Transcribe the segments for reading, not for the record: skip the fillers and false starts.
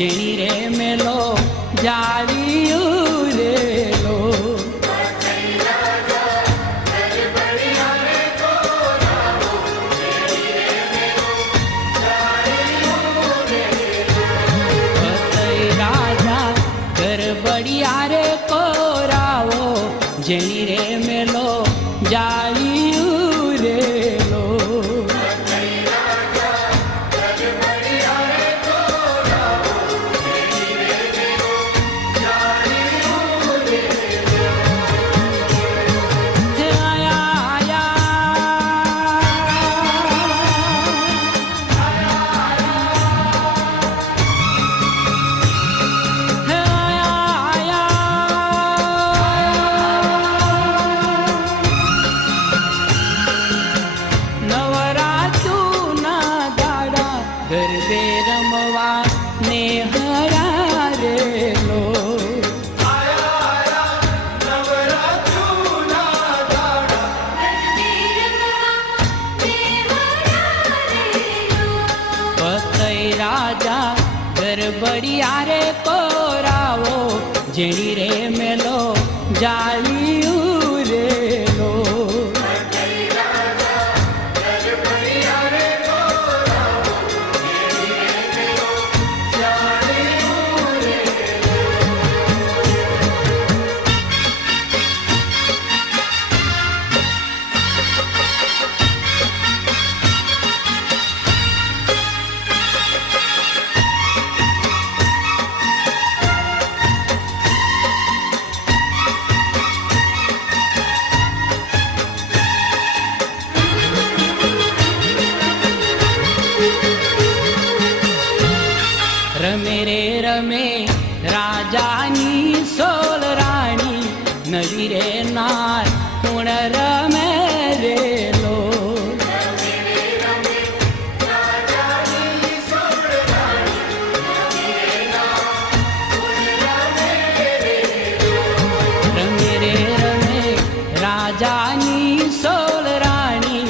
જેણી રે મેલો જાળિયું રેલો. બડિયા રે કોરાવો જેણી રે મેલો જાળિયું રેલો. ગરબે રમવા ને હરા રેલો. પતઈ રાજા ગરબડિયા રે કોરાવો જેણી રે મેલો જાળિયું રેલો. રમે રે રમે રાજાની સોલ રાણી નવી રે નાર પૂર્ણ રમે રેલો. રમે રે રમે રાજાની સોલ રાણી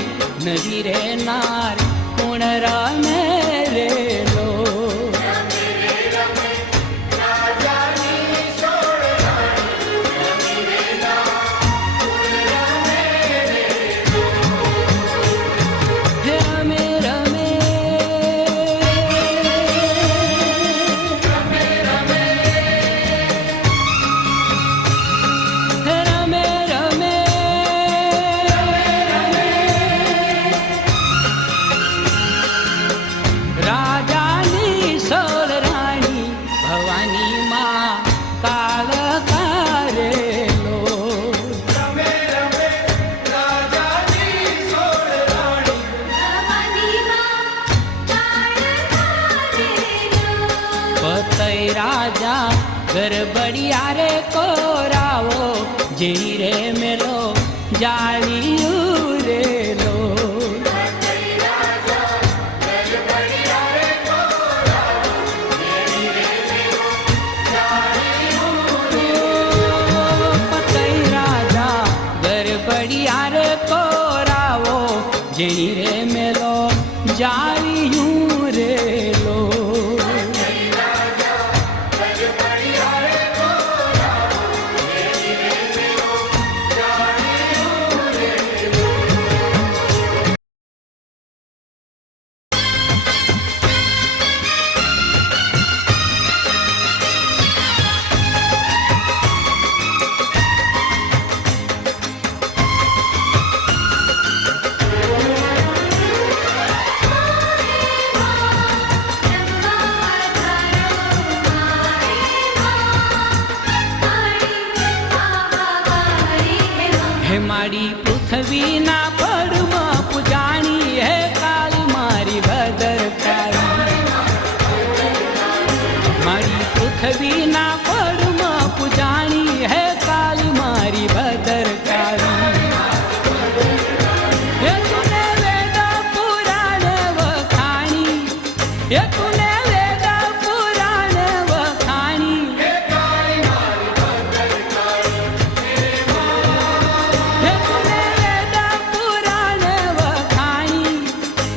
નવી રે નાર પૂર્ણ રમે રેલો. રાજા ગરબડિયા રે કોરાવો જેણી રે મેલો જાળિયું રેલો. પતઈ રાજા ગરબડિયા રે કોરાવો જેણી રે મેલો જાળિયું રેલો. હે મારી પૃથ્વીના પડમાં પૂજાણી હે કાળી મારી ભદ્રકાળી. મારી પૃથ્વીના પડમાં પૂજાણી હે કાળી મારી ભદ્રકાળી. હે તુને વેદ પુરાણ વખાણી, હે તુને વેદ પુરાણ વખાણી.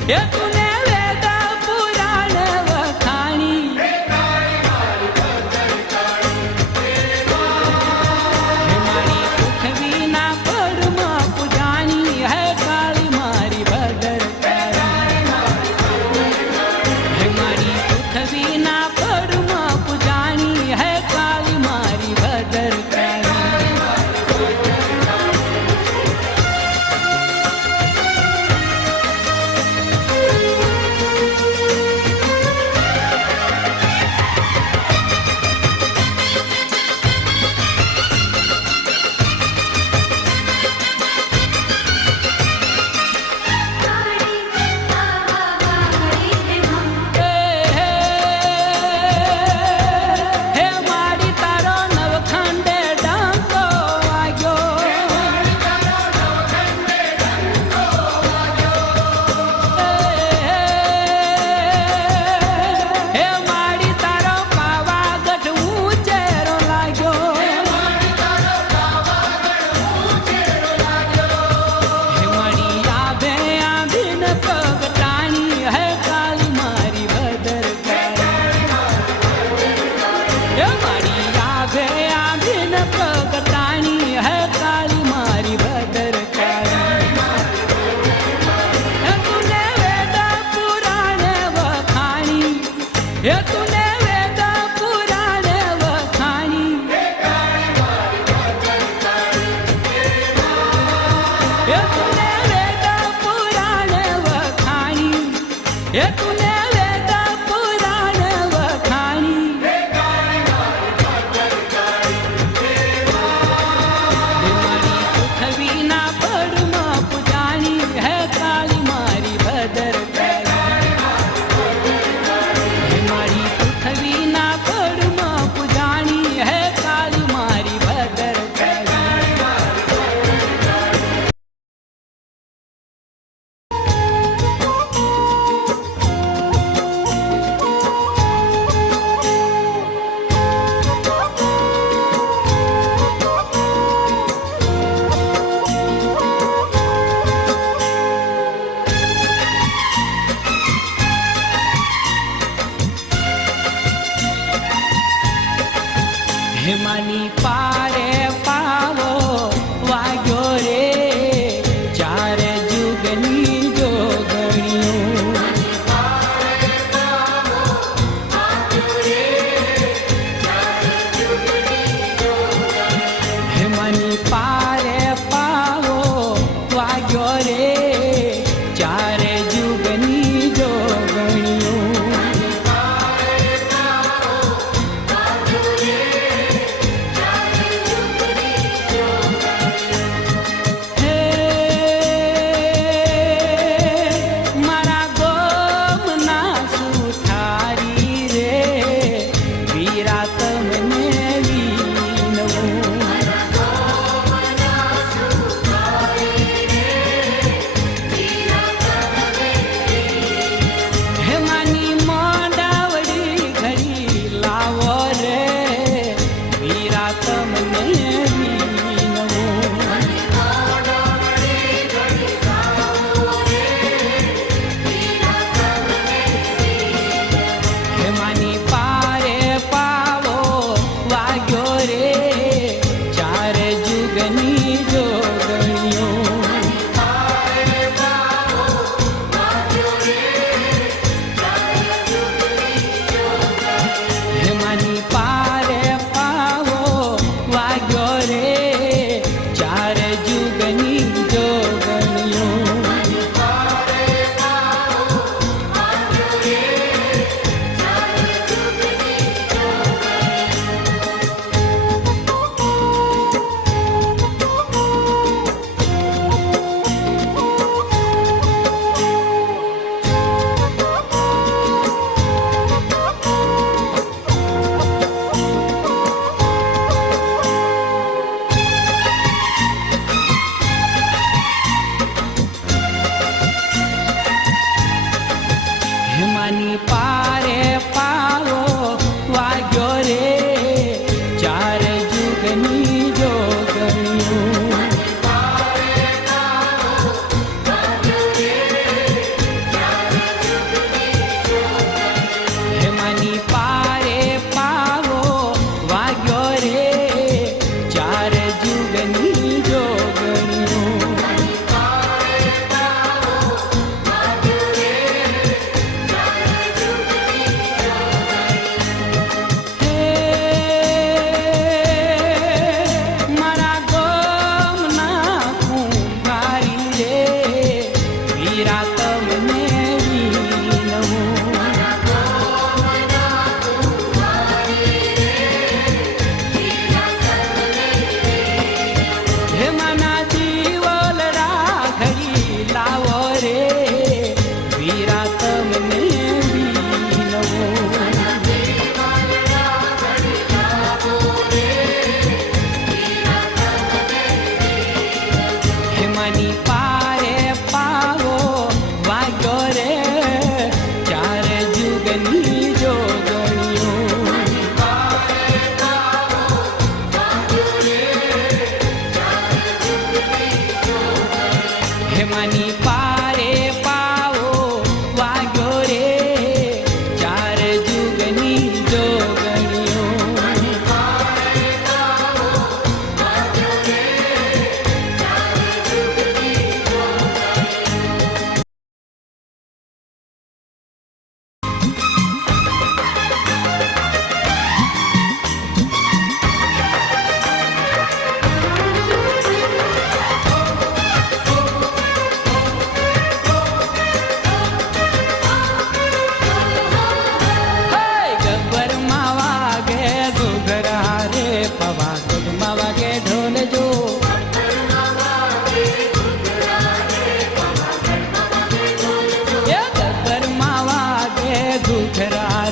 હે તુને વેદ પુરાણ વખાણી. એ તુને વેદ પુરાણ વખાણી એ તુને વેદ પુરાણ વખાણી એ તુને વેદ પુરાણ વખાણી મારી પૃથ્વીના પડમાં પૂજાણી હે કાળી મારી ભદર મારી પૃથ્વીના પડમાં પૂજાણી હે કાળી મારી ભદર હેમાની પારે પાવો વાગ્યો રે ચાર જુગની જોગણીઓ હેમાની પારે પાવો વાગ્યો રે ચાર જુગની જોગણીઓ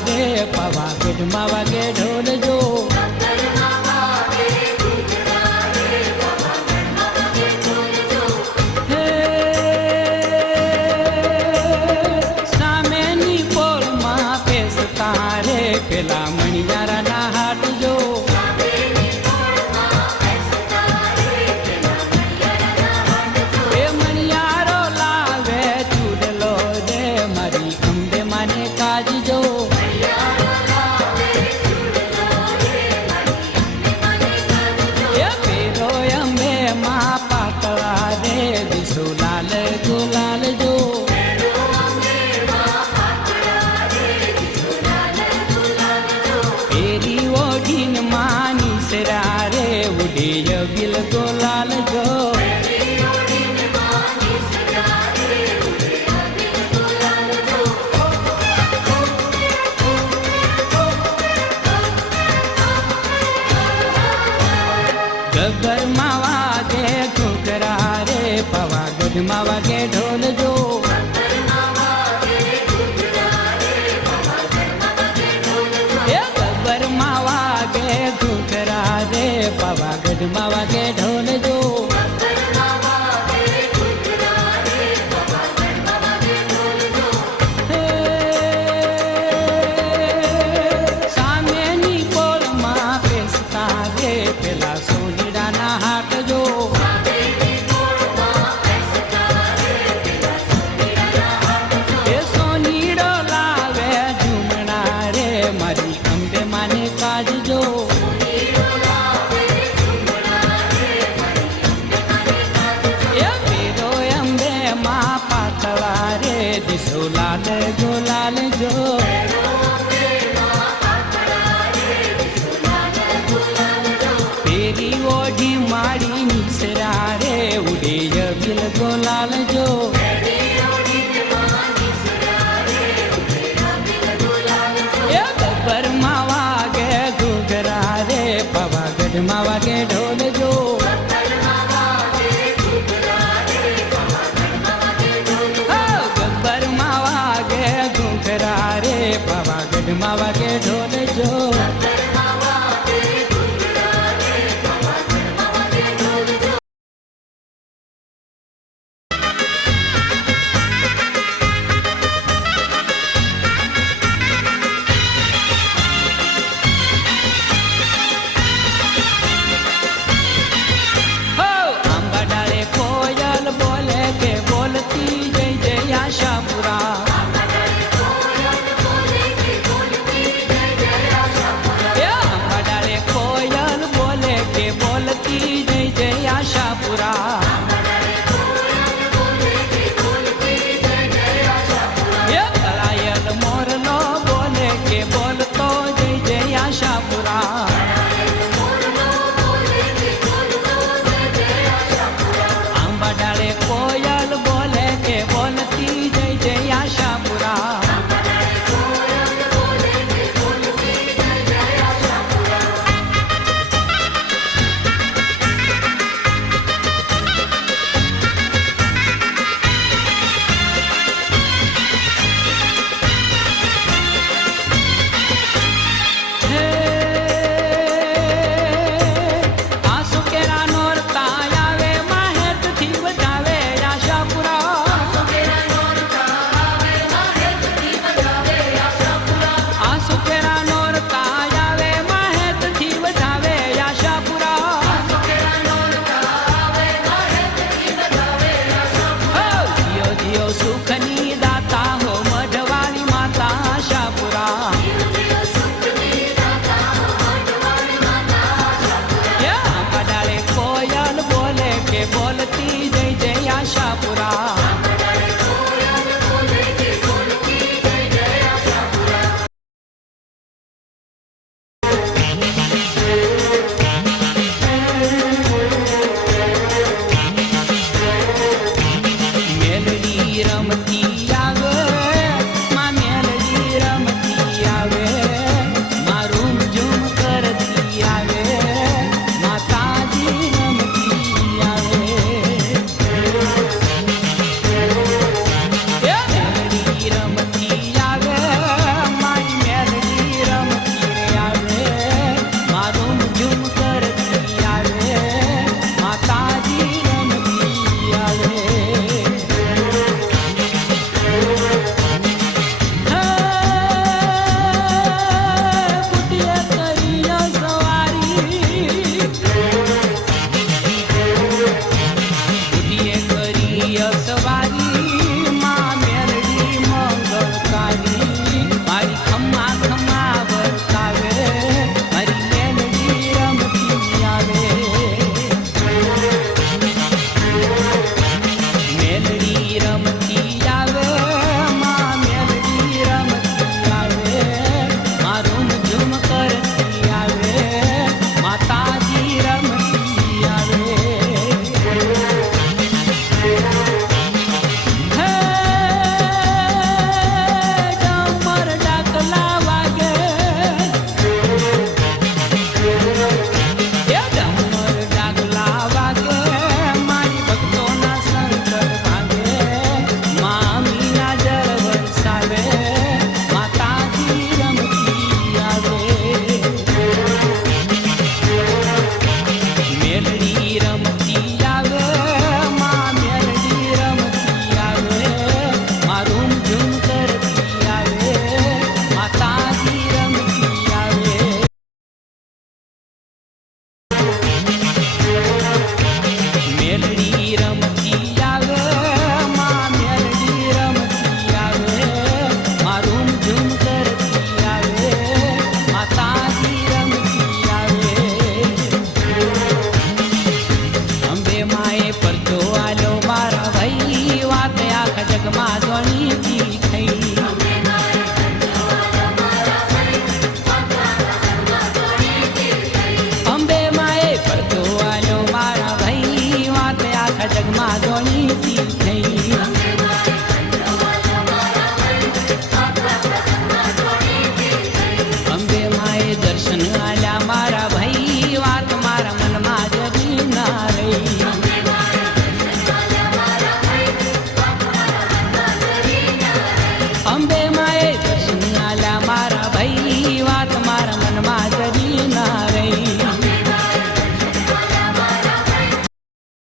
રે પાવાગઢમાં વાગે ઢોલ જો હે સામેની પોળમાં પેસતા રે પેલા મણિયારાના હાટ જો એ મણિયારો લાવે ચૂડલો રે મારી અંબે માને કાજજો એ પેરો અંબે માં પાતળા રે દિશો લાલ ગુલાલ જો પેરી ઓઢીન માની સરા રે ઉડે બિલ ગોલાલ જો ગબ્બરમાં વાગે ઘૂઘરા રે પાવાગઢમાં વાગે ઢોલ જો એ ગબ્બરમાં વાગે ઘૂઘરા રે પાવાગઢમાં વાગે ઢોલ જો હે, સામેની પોળમાં બેસતા રે પેલા સોનીડાના હાટ જો એ સોનીડો લાવે ઝુમણા રે મારી અંબે માને કાજજો એ પેરો અંબે માં પાતળા રે દિશો લાલ ગોલાલ જો પેરી ઓઢી માડી નિસરા રે ઉડે બિલ ગોલાલ જો એ ગબ્બરમાં વાગે ઘૂઘરા રે પાવાગઢમાં વાગે ઢોલ જો ગબ્બરમાં વાગે ઘૂઘરા રે પાવાગઢમાં વાગે ઢોલ જો